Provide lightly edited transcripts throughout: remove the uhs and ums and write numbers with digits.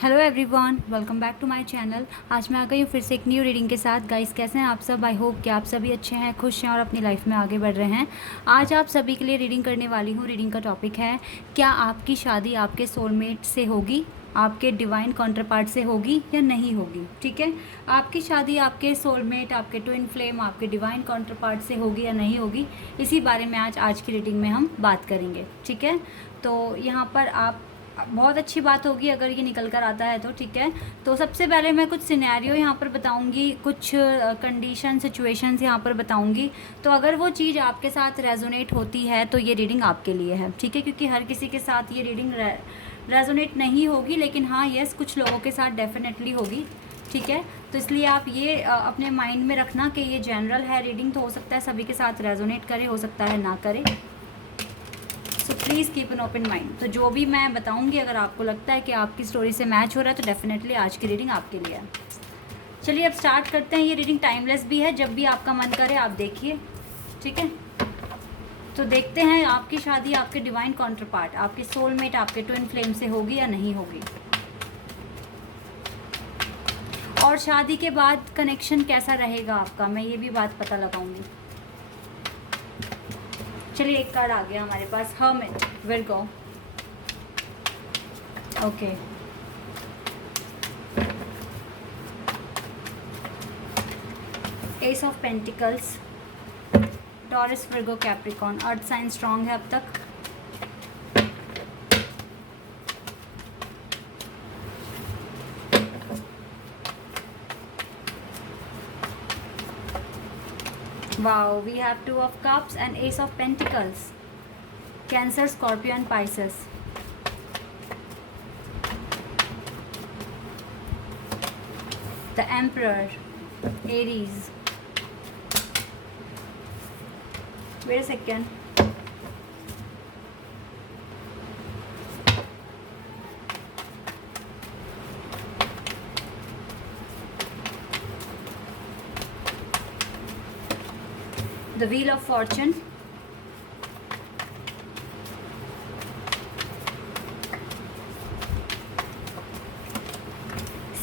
Hello everyone, welcome back to my channel. आज मैं आ गई हूँ फिर से एक न्यू रीडिंग के साथ। गाइस, कैसे हैं आप सब? आई होप कि आप सभी अच्छे हैं, खुश हैं और अपनी लाइफ में आगे बढ़ रहे हैं। आज आप सभी के लिए रीडिंग करने वाली हूँ। रीडिंग का टॉपिक है, क्या आपकी शादी आपके सोलमेट से होगी, आपके डिवाइन काउंटरपार्ट से होगी या नहीं होगी। ठीक है, आपकी शादी आपके सोलमेट, आपके ट्विन फ्लेम, आपके डिवाइन काउंटरपार्ट से होगी या नहीं होगी, इसी बारे में आज की रीडिंग में हम बात करेंगे। ठीक है, तो यहाँ पर आप बहुत अच्छी बात होगी अगर ये निकल कर आता है तो। ठीक है, तो सबसे पहले मैं कुछ सिनेरियो यहाँ पर बताऊँगी, कुछ कंडीशन सिचुएशंस यहाँ पर बताऊँगी। तो अगर वो चीज़ आपके साथ रेजोनेट होती है तो ये रीडिंग आपके लिए है। ठीक है, क्योंकि हर किसी के साथ ये रीडिंग रेजोनेट नहीं होगी, लेकिन हाँ यस, कुछ लोगों के साथ डेफिनेटली होगी। ठीक है, तो इसलिए आप ये अपने माइंड में रखना कि ये जनरल है रीडिंग, तो हो सकता है सभी के साथ रेजोनेट करे, हो सकता है ना करे। So please keep an open mind. तो जो भी मैं बताऊंगी, अगर आपको लगता है कि आपकी स्टोरी से मैच हो रहा है तो डेफिनेटली आज की रीडिंग आपके लिए है। चलिए अब स्टार्ट करते हैं। ये रीडिंग टाइमलेस भी है, जब भी आपका मन करे आप देखिए। ठीक है, तो देखते हैं आपकी शादी आपके डिवाइन काउंटरपार्ट, आपके सोलमेट, आपके ट्विन फ्लेम से होगी या नहीं होगी, और शादी के बाद कनेक्शन कैसा रहेगा आपका, मैं ये भी बात पता लगाऊंगी। चलिए, एक कार्ड आ गया हमारे पास, hermit, Virgo. Okay, ace of pentacles, Taurus, Virgo, Capricorn. Earth sign strong है अब तक। Wow, we have two of cups and ace of pentacles. Cancer, Scorpio and Pisces. The Emperor, Aries. Wait a second. The Wheel of Fortune.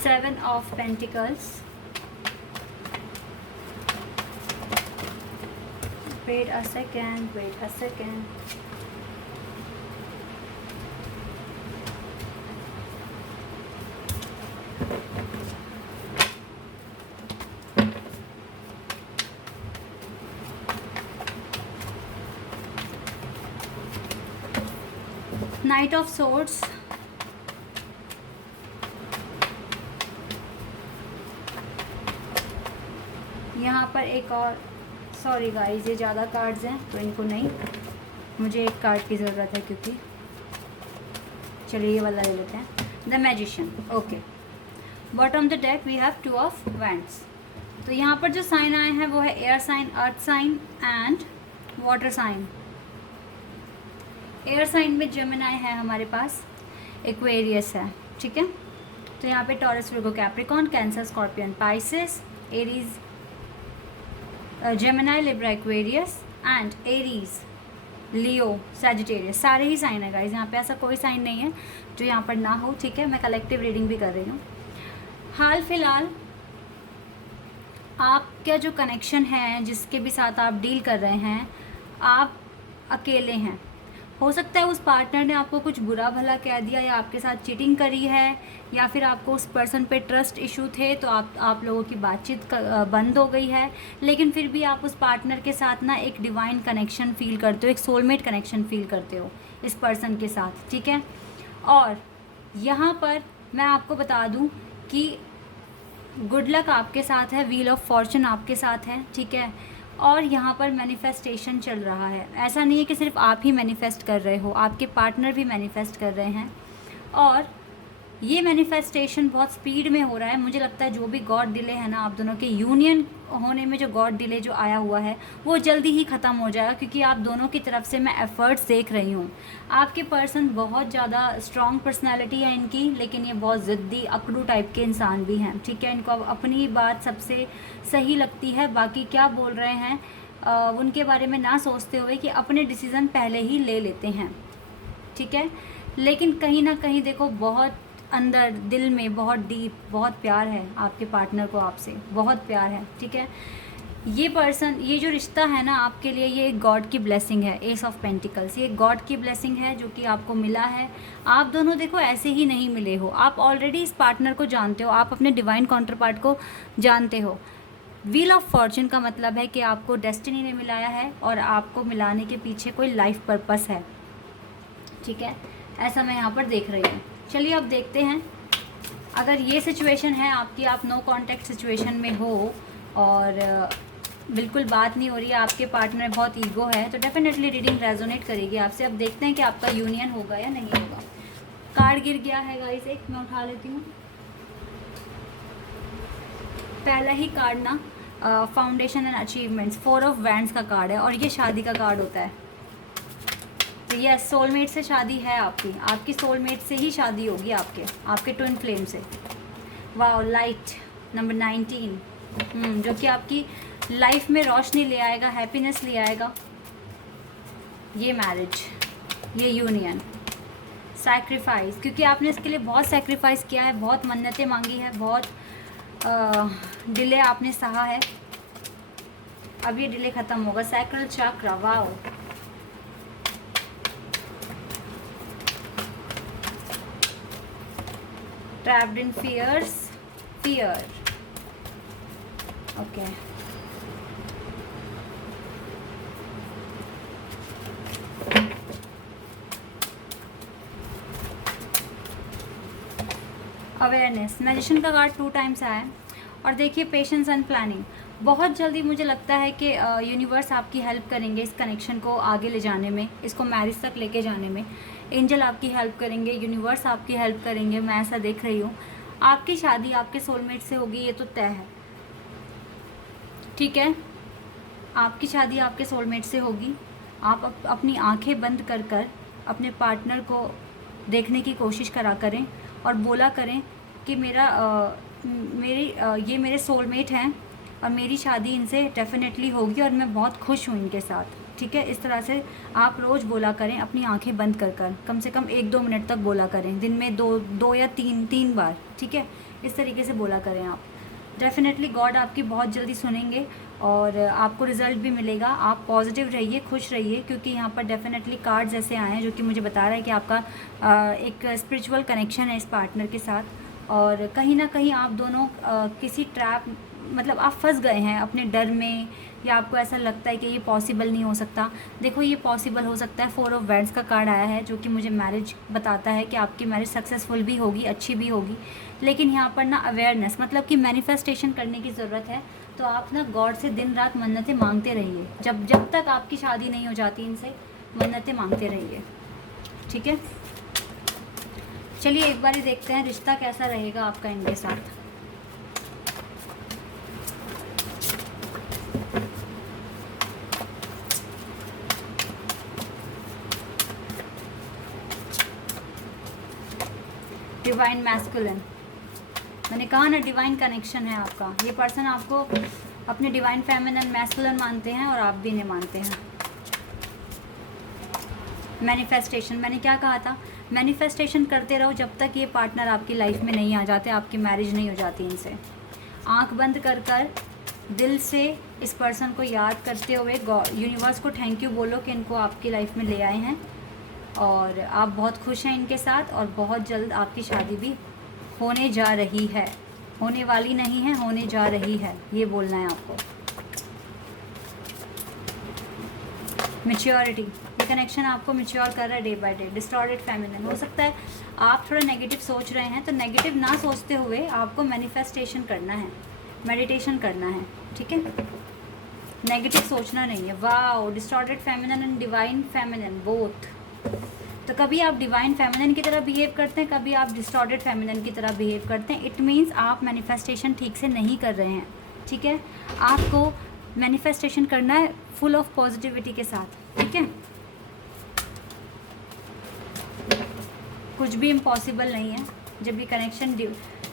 Seven of Pentacles. Wait a second. Knight of Swords. यहाँ पर एक और, sorry guys, ये ज़्यादा cards हैं तो इनको नहीं, मुझे एक कार्ड की ज़रूरत है क्योंकि, चलिए ये वाला ले लेते हैं। The magician. Okay, bottom the deck we have two of wands. तो यहाँ पर जो साइन आए हैं वो है air sign, earth sign and water sign. Air sign में जेमिनी है हमारे पास, एक्वेरियस है। ठीक है, तो यहाँ पे taurus, Virgo, Capricorn, cancer, scorpion, Pisces, Aries, Gemini, Libra, Aquarius and Aries, Leo, Sagittarius. सारे ही साइन है गाइज, यहाँ पे ऐसा कोई साइन नहीं है जो यहाँ पर ना हो। ठीक है, मैं कलेक्टिव रीडिंग भी कर रही हूँ। हाल फिलहाल आपका जो कनेक्शन है, जिसके भी साथ आप डील कर रहे हैं, आप अकेले हैं। हो सकता है उस पार्टनर ने आपको कुछ बुरा भला कह दिया, या आपके साथ चीटिंग करी है, या फिर आपको उस पर्सन पे ट्रस्ट इशू थे तो आप लोगों की बातचीत बंद हो गई है। लेकिन फिर भी आप उस पार्टनर के साथ ना एक डिवाइन कनेक्शन फील करते हो, एक सोलमेट कनेक्शन फील करते हो इस पर्सन के साथ। ठीक है, और यहाँ पर मैं आपको बता दूँ कि गुड लक आपके साथ है, व्हील ऑफ फॉर्चून आपके साथ है। ठीक है, और यहाँ पर मैनिफेस्टेशन चल रहा है। ऐसा नहीं है कि सिर्फ आप ही मैनिफेस्ट कर रहे हो, आपके पार्टनर भी मैनिफेस्ट कर रहे हैं, और ये मैनिफेस्टेशन बहुत स्पीड में हो रहा है। मुझे लगता है जो भी गॉड डिले है ना, आप दोनों के यूनियन होने में जो गॉड डिले जो आया हुआ है वो जल्दी ही ख़त्म हो जाएगा, क्योंकि आप दोनों की तरफ से मैं एफ़र्ट्स देख रही हूँ। आपके पर्सन बहुत ज़्यादा स्ट्रॉन्ग पर्सनैलिटी है इनकी, लेकिन ये बहुत ज़िद्दी अकड़ू टाइप के इंसान भी हैं। ठीक है, इनको अब अपनी बात सबसे सही लगती है, बाकी क्या बोल रहे हैं उनके बारे में ना सोचते हुए कि अपने डिसीज़न पहले ही ले लेते हैं। ठीक है, लेकिन कहीं ना कहीं देखो बहुत अंदर दिल में बहुत डीप बहुत प्यार है आपके पार्टनर को आपसे, बहुत प्यार है, ठीक है। ये पर्सन, ये जो रिश्ता है ना आपके लिए, ये एक गॉड की ब्लेसिंग है, एस ऑफ पेंटिकल्स, ये एक गॉड की ब्लेसिंग है जो कि आपको मिला है। आप दोनों देखो ऐसे ही नहीं मिले हो, आप ऑलरेडी इस पार्टनर को जानते हो, आप अपने डिवाइन काउंटर पार्ट को जानते हो। व्हील ऑफ फॉर्चून का मतलब है कि आपको डेस्टिनी ने मिलाया है और आपको मिलाने के पीछे कोई लाइफ पर्पस है, ठीक है, ऐसा मैं यहाँ पर देख रही हूँ। चलिए अब देखते हैं, अगर ये सिचुएशन है आपकी, आप नो कांटेक्ट सिचुएशन में हो और बिल्कुल बात नहीं हो रही है, आपके पार्टनर बहुत ईगो है, तो डेफिनेटली रीडिंग रेजोनेट करेगी आपसे। अब देखते हैं कि आपका यूनियन होगा या नहीं होगा। कार्ड गिर गया है गाइस, एक मैं उठा लेती हूँ। पहला ही कार्ड ना foundation and achievements, 4 of wands का कार्ड है और ये शादी का कार्ड होता है। तो यस, सोलमेट से शादी है आपकी, आपकी सोलमेट से ही शादी होगी आपके ट्विन फ्लेम से। वाओ, लाइट नंबर 19, जो कि आपकी लाइफ में रोशनी ले आएगा, हैप्पीनेस ले आएगा। ये मैरिज, ये यूनियन, सैक्रिफाइस, क्योंकि आपने इसके लिए बहुत सैक्रिफाइस किया है, बहुत मन्नतें मांगी है, बहुत डिले आपने सहा है। अब ये डिले ख़त्म होगा। सैक्रल चक्र, wow, trapped in fear, okay. Awareness, magician का कार्ड 2 टाइम्स आया है। और देखिए पेशेंस एंड प्लानिंग, बहुत जल्दी मुझे लगता है कि यूनिवर्स आपकी हेल्प करेंगे इस कनेक्शन को आगे ले जाने में, इसको मैरिज तक लेके जाने में। एंजल आपकी हेल्प करेंगे, यूनिवर्स आपकी हेल्प करेंगे, मैं ऐसा देख रही हूँ। आपकी शादी आपके सोलमेट से होगी, ये तो तय है, ठीक है। आपकी शादी आपके सोलमेट से होगी। आप अपनी आंखें बंद कर कर अपने पार्टनर को देखने की कोशिश करा करें और बोला करें कि ये मेरे सोलमेट हैं और मेरी शादी इनसे डेफिनेटली होगी और मैं बहुत खुश हूँ इनके साथ, ठीक है। इस तरह से आप रोज़ बोला करें, अपनी आंखें बंद कर कर कम से कम 1-2 मिनट तक बोला करें, दिन में 2 या 3 बार, ठीक है। इस तरीके से बोला करें आप, डेफिनेटली गॉड आपकी बहुत जल्दी सुनेंगे और आपको रिज़ल्ट भी मिलेगा। आप पॉजिटिव रहिए, खुश रहिए, क्योंकि यहाँ पर डेफिनेटली कार्ड्स ऐसे आए हैं जो कि मुझे बता रहा है कि आपका एक स्पिरिचुअल कनेक्शन है इस पार्टनर के साथ और कहीं ना कहीं आप दोनों किसी ट्रैप, मतलब आप फंस गए हैं अपने डर में, या आपको ऐसा लगता है कि ये पॉसिबल नहीं हो सकता। देखो ये पॉसिबल हो सकता है। 4 ऑफ वैंड्स का कार्ड आया है जो कि मुझे मैरिज बताता है कि आपकी मैरिज सक्सेसफुल भी होगी, अच्छी भी होगी। लेकिन यहाँ पर ना अवेयरनेस, मतलब कि मैनिफेस्टेशन करने की ज़रूरत है। तो आप ना गॉड से दिन रात मन्नतें मांगते रहिए, जब तक आपकी शादी नहीं हो जाती इनसे मन्नतें मांगते रहिए, ठीक है। चलिए एक बार ही देखते हैं रिश्ता कैसा रहेगा आपका इनके साथ। डिवाइन मैस्कुलिन, मैंने कहा ना डिवाइन कनेक्शन है आपका। ये पर्सन आपको अपने डिवाइन फेमिनिन मैस्कुलिन मानते हैं और आप भी इन्हें मानते हैं। मैनिफेस्टेशन, मैंने क्या कहा था, मैनिफेस्टेशन करते रहो जब तक ये पार्टनर आपकी लाइफ में नहीं आ जाते, आपकी मैरिज नहीं हो जाती इनसे। आंख बंद कर कर दिल से इस पर्सन को याद करते हुए यूनिवर्स को थैंक यू बोलो कि इनको आपकी लाइफ में ले आए हैं और आप बहुत खुश हैं इनके साथ और बहुत जल्द आपकी शादी भी होने जा रही है, होने वाली नहीं है, होने जा रही है, ये बोलना है आपको। मैच्योरिटी, ये कनेक्शन आपको मैच्योर कर रहा है day by day. Distorted feminine, हो सकता है आप थोड़ा नेगेटिव सोच रहे हैं, तो नेगेटिव ना सोचते हुए आपको मैनिफेस्टेशन करना है, मेडिटेशन करना है, ठीक है। नेगेटिव सोचना नहीं है। Wow, distorted feminine and divine feminine both. तो कभी आप डिवाइन फेमिनिन की तरह बिहेव करते हैं, कभी आप डिस्टॉर्टेड फेमिनिन की तरह बिहेव करते हैं। इट मीन्स आप मैनिफेस्टेशन ठीक से नहीं कर रहे हैं, ठीक है। आपको मैनिफेस्टेशन करना है फुल ऑफ पॉजिटिविटी के साथ, ठीक है। कुछ भी इम्पॉसिबल नहीं है जब ये कनेक्शन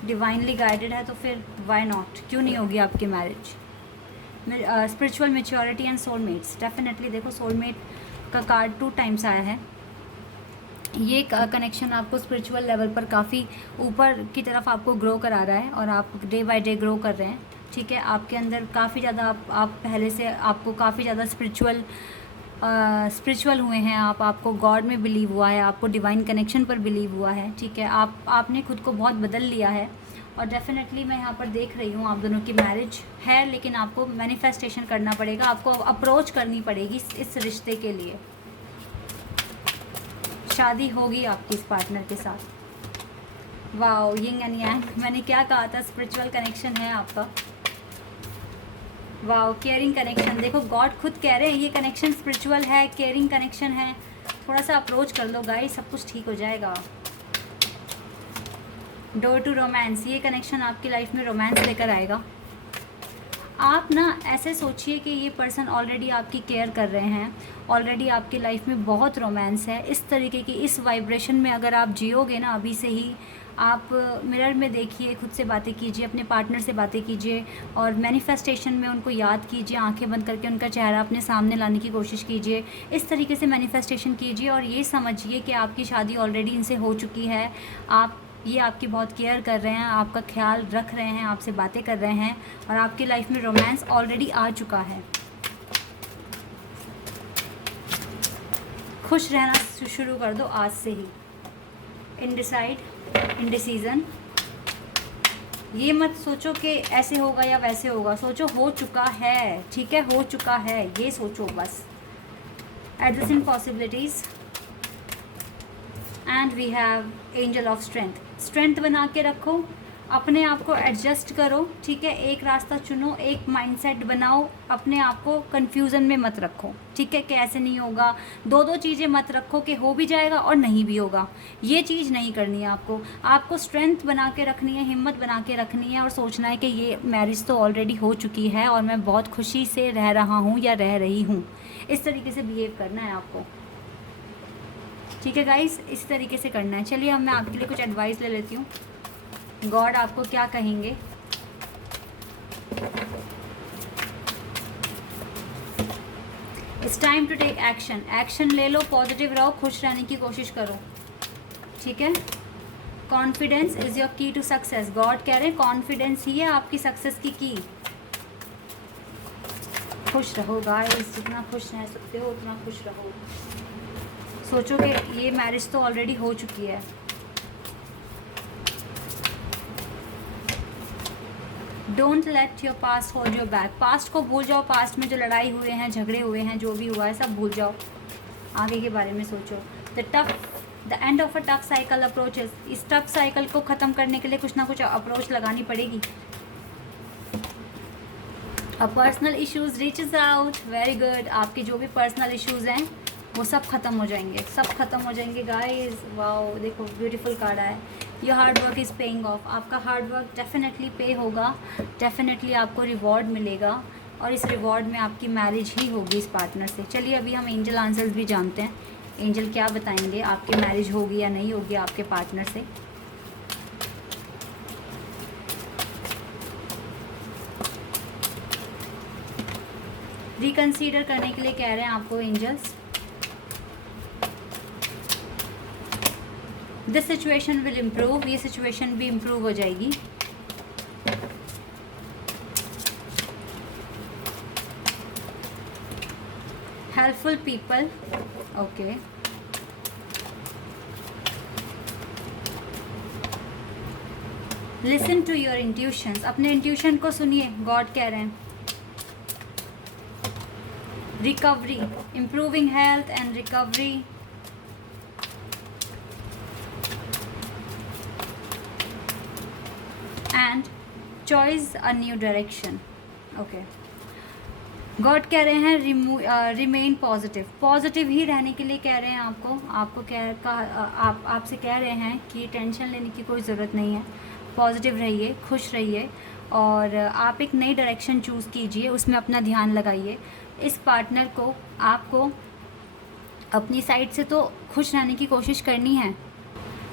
डिवाइनली गाइडेड है, तो फिर वाई नॉट, क्यों नहीं होगी आपकी marriage. Spiritual maturity and soulmates, definitely देखो सोलमेट का कार्ड 2 टाइम्स आया है ये कनेक्शन आपको स्पिरिचुअल लेवल पर काफ़ी ऊपर की तरफ आपको ग्रो करा रहा है और आप डे बाय डे ग्रो कर रहे हैं। ठीक है, आपके अंदर काफ़ी ज़्यादा आप पहले से आपको काफ़ी ज़्यादा स्पिरिचुअल हुए हैं आप, आपको गॉड में बिलीव हुआ है, आपको डिवाइन कनेक्शन पर बिलीव हुआ है। ठीक है, आपने खुद को बहुत बदल लिया है और डेफिनेटली मैं यहाँ पर देख रही हूँ आप दोनों की मैरिज है, लेकिन आपको मैनिफेस्टेशन करना पड़ेगा, आपको अप्रोच करनी पड़ेगी इस रिश्ते के लिए। शादी होगी आपकी इस पार्टनर के साथ। वाओ, यिंग एंड यांग, मैंने क्या कहा था, स्पिरिचुअल कनेक्शन है आपका। वाओ, केयरिंग कनेक्शन, देखो गॉड खुद कह रहे हैं ये कनेक्शन स्पिरिचुअल है, केयरिंग कनेक्शन है। थोड़ा सा अप्रोच कर लो गाइस, सब कुछ ठीक हो जाएगा। डोर टू रोमांस, ये कनेक्शन आपकी लाइफ में रोमांस लेकर आएगा। आप ना ऐसे सोचिए कि ये पर्सन ऑलरेडी आपकी केयर कर रहे हैं, ऑलरेडी आपकी लाइफ में बहुत रोमांस है। इस तरीके की इस वाइब्रेशन में अगर आप जियोगे ना अभी से ही, आप मिरर में देखिए, खुद से बातें कीजिए, अपने पार्टनर से बातें कीजिए और मैनिफेस्टेशन में उनको याद कीजिए, आंखें बंद करके उनका चेहरा अपने सामने लाने की कोशिश कीजिए। इस तरीके से मैनिफेस्टेशन कीजिए और ये समझिए कि आपकी शादी ऑलरेडी इनसे हो चुकी है। ये आपकी बहुत केयर कर रहे हैं, आपका ख्याल रख रहे हैं, आपसे बातें कर रहे हैं और आपकी लाइफ में रोमांस ऑलरेडी आ चुका है। खुश रहना शुरू कर दो आज से ही। इंडिसीजन, ये मत सोचो कि ऐसे होगा या वैसे होगा, सोचो हो चुका है। ठीक है, हो चुका है, ये सोचो बस। Adjusting possibilities and we have angel of strength बना के रखो, अपने आप को एडजस्ट करो। ठीक है, एक रास्ता चुनो, एक माइंडसेट बनाओ, अपने आप को कंफ्यूजन में मत रखो। ठीक है, कि ऐसे नहीं होगा, दो चीज़ें मत रखो कि हो भी जाएगा और नहीं भी होगा। ये चीज़ नहीं करनी है आपको स्ट्रेंथ बना के रखनी है, हिम्मत बना के रखनी है और सोचना है कि ये मैरिज तो ऑलरेडी हो चुकी है और मैं बहुत खुशी से रह रहा हूँ या रह रही हूँ। इस तरीके से बिहेव करना है आपको। ठीक है गाइस, इस तरीके से करना है। चलिए अब मैं आपके लिए कुछ एडवाइस ले लेती हूँ, गॉड आपको क्या कहेंगे। It's time to take action ले लो, पॉजिटिव रहो, खुश रहने की कोशिश करो। ठीक है, कॉन्फिडेंस इज योर की टू सक्सेस, गॉड कह रहे हैं कॉन्फिडेंस ही है आपकी सक्सेस की की। खुश रहो गाइस, जितना खुश रह सकते हो उतना खुश रहो। सोचो कि ये मैरिज तो ऑलरेडी हो चुकी है। Don't let your past hold your back, past को भूल जाओ, पास्ट में जो लड़ाई हुए हैं, झगड़े हुए हैं, जो भी हुआ है सब भूल जाओ, आगे के बारे में सोचो। The end of a tough cycle approaches, इस टफ साइकिल को ख़त्म करने के लिए कुछ ना कुछ अप्रोच लगानी पड़ेगी। A personal issues reaches out, very good, आपके जो भी पर्सनल इश्यूज हैं वो सब खत्म हो जाएंगे, सब खत्म हो जाएंगे गाइस। वाओ, देखो ब्यूटीफुल कार्ड है। Your hard work is paying off, आपका हार्ड वर्क डेफिनेटली पे होगा, डेफिनेटली आपको रिवॉर्ड मिलेगा और इस रिवॉर्ड में आपकी मैरिज ही होगी इस पार्टनर से। चलिए अभी हम एंजल आंसर्स भी जानते हैं, एंजल क्या बताएंगे, आपकी मैरिज होगी या नहीं होगी आपके पार्टनर से। रिकंसीडर करने के लिए कह रहे हैं आपको angels. This situation will improve, ये सिचुएशन भी इम्प्रूव हो जाएगी। Helpful people, okay. Listen to your intuitions, अपने इंट्यूशन को सुनिए, गॉड कह रहे हैं। Recovery, improving health and recovery. And choice a new direction, okay. God कह रहे हैं रिमेन पॉजिटिव, पॉजिटिव ही रहने के लिए कह रहे हैं आपको आपसे कह रहे हैं कि टेंशन लेने की कोई ज़रूरत नहीं है, पॉजिटिव रहिए, खुश रहिए और आप एक नई डायरेक्शन चूज़ कीजिए, उसमें अपना ध्यान लगाइए। इस पार्टनर को आपको अपनी साइड से तो खुश रहने की कोशिश करनी है,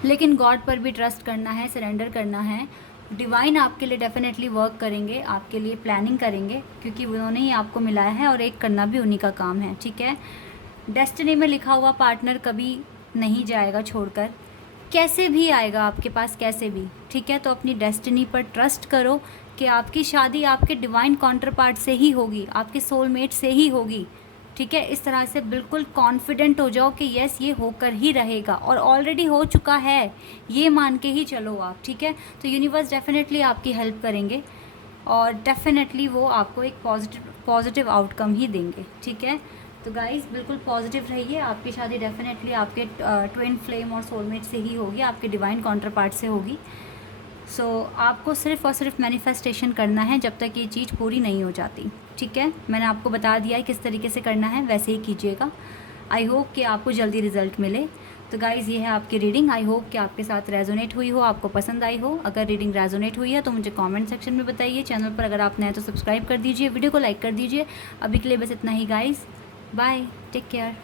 लेकिन गॉड पर भी ट्रस्ट करना है, सरेंडर करना है। डिवाइन आपके लिए डेफिनेटली वर्क करेंगे, आपके लिए प्लानिंग करेंगे, क्योंकि उन्होंने ही आपको मिलाया है और एक करना भी उन्हीं का काम है। ठीक है, डेस्टिनी में लिखा हुआ पार्टनर कभी नहीं जाएगा छोड़कर, कैसे भी आएगा आपके पास, कैसे भी, ठीक है। तो अपनी डेस्टिनी पर ट्रस्ट करो कि आपकी शादी आपके डिवाइन काउंटर पार्ट से ही होगी, आपके सोलमेट से ही होगी, ठीक है। इस तरह से बिल्कुल कॉन्फिडेंट हो जाओ कि यस ये होकर ही रहेगा, और ऑलरेडी हो चुका है, ये मान के ही चलो आप, ठीक है। तो यूनिवर्स डेफिनेटली आपकी हेल्प करेंगे और डेफिनेटली वो आपको एक पॉजिटिव आउटकम ही देंगे, ठीक है। तो गाइस बिल्कुल पॉजिटिव रहिए, आपकी शादी डेफिनेटली आपके ट्विन फ्लेम और सोलमेट से ही होगी, आपके डिवाइन काउंटर पार्ट से होगी। सो आपको सिर्फ़ और सिर्फ मैनिफेस्टेशन करना है जब तक ये चीज़ पूरी नहीं हो जाती, ठीक है। मैंने आपको बता दिया है किस तरीके से करना है, वैसे ही कीजिएगा। आई होप कि आपको जल्दी रिजल्ट मिले। तो गाइज़ ये है आपकी रीडिंग, आई होप कि आपके साथ रेजोनेट हुई हो, आपको पसंद आई हो। अगर रीडिंग रेजोनेट हुई है तो मुझे कमेंट सेक्शन में बताइए। चैनल पर अगर आप नए हैं तो सब्सक्राइब कर दीजिए, वीडियो को लाइक कर दीजिए। अभी के लिए बस इतना ही गाइज़, बाय, टेक केयर।